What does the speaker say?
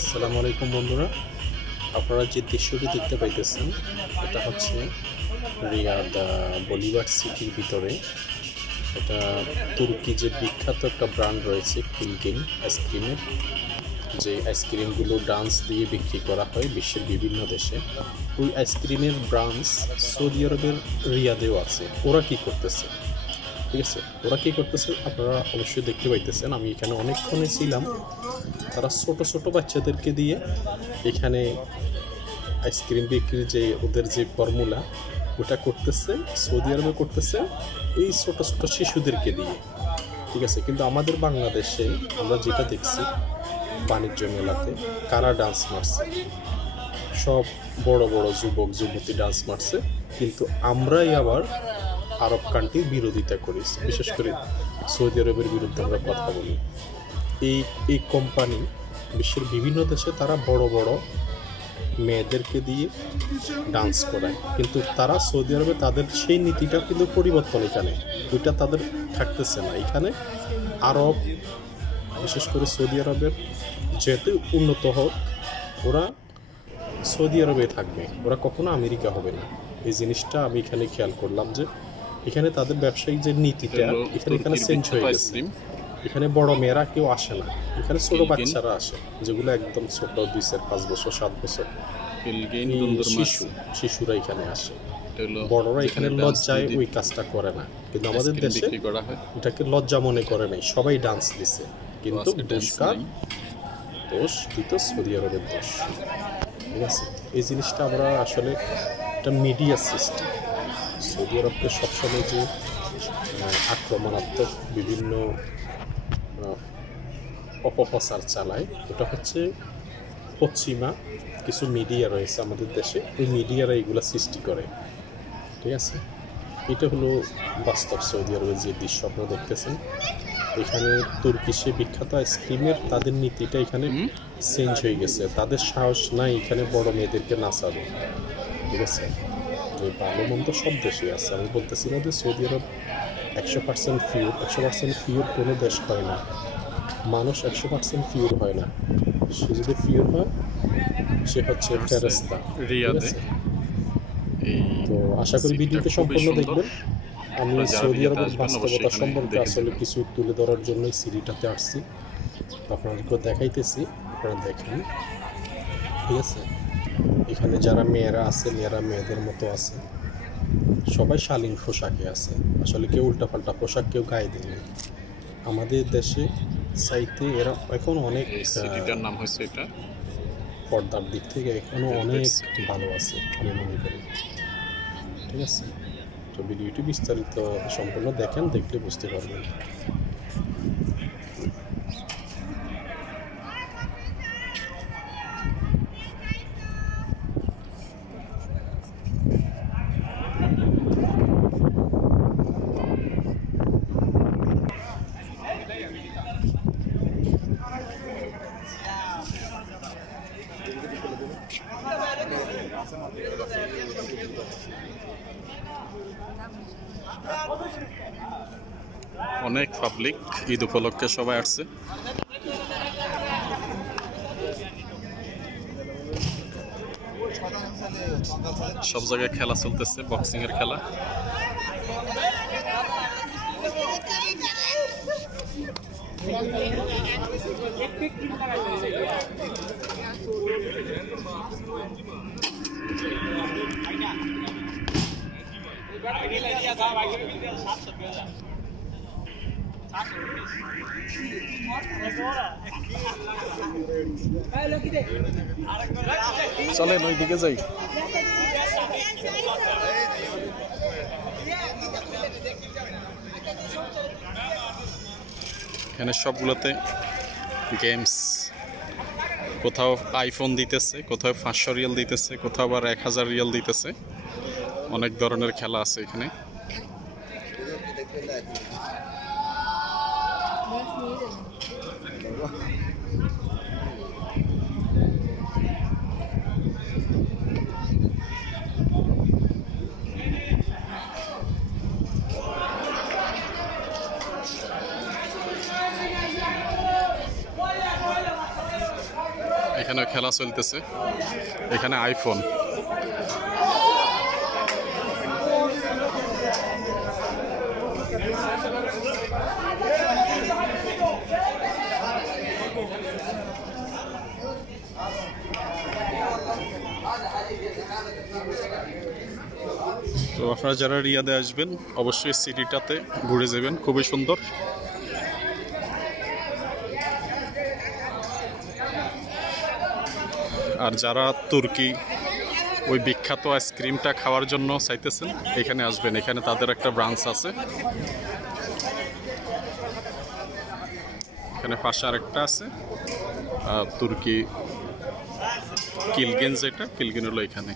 আসসালামু আলাইকুম বন্ধুরা, আপনারা যে দৃশ্যটি দেখতে পাইতেছেন এটা হচ্ছে রিয়াদ বলিভার সিটির ভিতরে। এটা তুর্কি যে বিখ্যাত একটা ব্র্যান্ড রয়েছে পিলগ্রিম আইসক্রিমের, যে আইসক্রিমগুলো ডান্স দিয়ে বিক্রি করা হয় বিশ্বের বিভিন্ন দেশে। ওই আইসক্রিমের ব্রাঞ্চ সৌদি আরবের রিয়াদেও আছে। ওরা কি করতেছে, ঠিক আছে, ওরা কী করতেছে আপনারা অবশ্যই দেখতে পাইতেছেন। আমি এখানে অনেকক্ষণে ছিলাম। তারা ছোট ছোট বাচ্চাদেরকে দিয়ে এখানে আইসক্রিম বিক্রির যে ওদের যে ফর্মুলা ওটা করতেছে, সৌদি আরবে করতেছে এই ছোট ছোট শিশুদেরকে দিয়ে, ঠিক আছে। কিন্তু আমাদের বাংলাদেশে আমরা যেটা দেখছি বাণিজ্য মেলাতে কারা ডান্স মারছে, সব বড় বড় যুবক যুবতী ডান্স মারছে। কিন্তু আমরাই আবার আরব কান্ট্রির বিরোধিতা করি, বিশেষ করে সৌদি আরবের বিরুদ্ধে আমরা কথা বলি। এই কোম্পানি বিশ্বের বিভিন্ন দেশে তারা বড় বড় মেয়েদেরকে দিয়ে ডান্স করায়, কিন্তু তারা সৌদি আরবে তাদের সেই নীতিটা কিন্তু পরিবর্তন এখানে ওইটা তাদের থাকতেছে না। এখানে আরব, বিশেষ করে সৌদি আরবের যেহেতু উন্নত হোক, ওরা সৌদি আরবে থাকবে, ওরা কখনো আমেরিকা হবে না। এই জিনিসটা আমি এখানে খেয়াল করলাম যে এখানে তাদের ব্যবসায়িক যে নীতিটা এখানে চেঞ্জ হয়ে গেছে। এখানে বড় মেয়েরা কেউ আসে না, এখানে ছোট বাচ্চারা আসে, যেগুলো একদম ছোট 2-5 বছর 7 বছর শিশুরা এখানে আসে। বড়রা এখানে লজ্জায় ওই কাজটা করে না, কিন্তু আমাদের দেশে এটাকে লজ্জা মনে করে নাই, সবাই ডান্স দিছে। কিন্তু দোষ দিত সৌদি আরবের দোষ, ঠিক আছে। এই জিনিসটা আমরা আসলে একটা মিডিয়া সিস্টেম, সৌদি আরবকে সবসময় যে আক্রমণাত্মক বিভিন্ন অপপ্রচার চালায়, ওটা হচ্ছে পশ্চিমা কিছু মিডিয়া রয়েছে আমাদের দেশে, ওই মিডিয়ারা এইগুলো সৃষ্টি করে, ঠিক আছে। এটা হলো বাস্তব সৌদি আরবের যে দৃশ্য আপনারা দেখতেছেন। এখানে তুর্কি সে বিখ্যাত আইসক্রিমের তাদের নীতিটা এখানে চেঞ্জ হয়ে গেছে। তাদের সাহস নাই এখানে বড় মেয়েদেরকে নাচাবে, ঠিক আছে। যে ভালো মন্দ সব দেশেই আছে, আমি বলতেছি না যে সৌদি আরব 100% পিওর। 100% পিওর কোনো দেশ হয় না, মানুষ 100% পিওর হয় না। সে যদি পিওর হয় সে হচ্ছে ফেরেশতা, রিয়াদে। তো আশা করি ভিডিওটি সম্পূর্ণ দেখবেন। আমি সৌদি আরবের বাস্তবতা সম্পর্কে আসলে কিছু তুলে ধরার জন্যই সিরিটাতে আসছি, আপনাদেরকে দেখাইতেছি, আপনারা দেখেন, ঠিক আছে। এখানে যারা মেয়েরা আছে, মেয়েরা মেয়েদের মতো আছে, সবাই শালীন পোশাকে আছে। আসলে কেউ উল্টাপাল্টা পোশাক কেউ গায়ে দেয়নি। আমাদের দেশে চাইতে এরা এখন অনেক, সিটিটার নাম হয়েছে এটা, পর্দার দিক থেকে এখনো অনেক ভালো আছে আমি মনে করি, ঠিক আছে। তো ভিডিওটি বিস্তারিত সম্পূর্ণ দেখেন, দেখলে বুঝতে পারবেন। অনেক পাবলিক ঈদ উপলক্ষে সবাই আসছে। সব জায়গায় খেলা চলতেছে, বক্সিং এর খেলা। চলেন ওই দিকে যাই। এখানে সবগুলোতে গেমস, কোথাও আইফোন দিতেছে, কোথাও 500 রিয়াল দিতেছে, কোথাও আবার 1000 রিয়াল দিতেছে। অনেক ধরনের খেলা আছে এখানে। এখানে খেলা চলতেছে, এখানে আইফোন। তো আপনারা যারা রিয়াদে আসবেন অবশ্যই সিটিটাতে ঘুরে যাবেন, খুবই সুন্দর। আর যারা তুর্কি ওই বিখ্যাত আইসক্রিমটা খাওয়ার জন্য চাইতেছেন এখানে আসবেন, এখানে তাদের একটা ব্রাঞ্চ আছে। এখানে পাশে আরেকটা আছে তুর্কি কিলগেন, যেটা কিলগেন হলো এখানে।